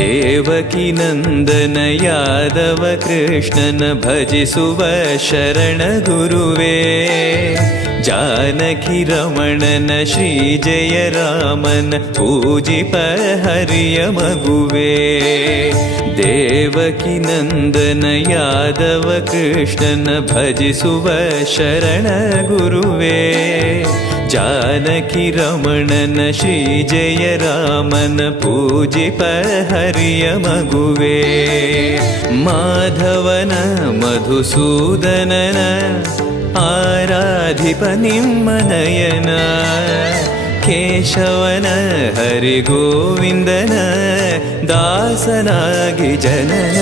ದೇವಕಿ ನಂದನ ಯಾದವ ಕೃಷ್ಣನ ಭಜಿಸುವ ಶರಣ ಗುರುವೇ. ಜಾನಕಿ ರಮಣನ ಶ್ರೀ ಜಯ ರಾಮನ ಪೂಜಿಪ ಹರಿಯ ಮಗುವೇ. ದೇವಕಿ ನಂದನ ಯಾದವ ಕೃಷ್ಣನ ಭಜಿಸುವ ಶರಣ ಗುರುವೇ. ಜಾನಕಿ ರಮಣನ ಶ್ರೀ ಜಯ ರಾಮನ ಪೂಜಿಪ ಹರಿಯ ಮಗುವೇ. ಮಾಧವನ ಮಧುಸೂದನನ ಆರಾಧಿಪ ನಿಮ್ಮ ನಯನ. ಕೇಶವನ ಹರಿಗೋವಿಂದನ ದಾಸನಾಗಿ ಜನನ.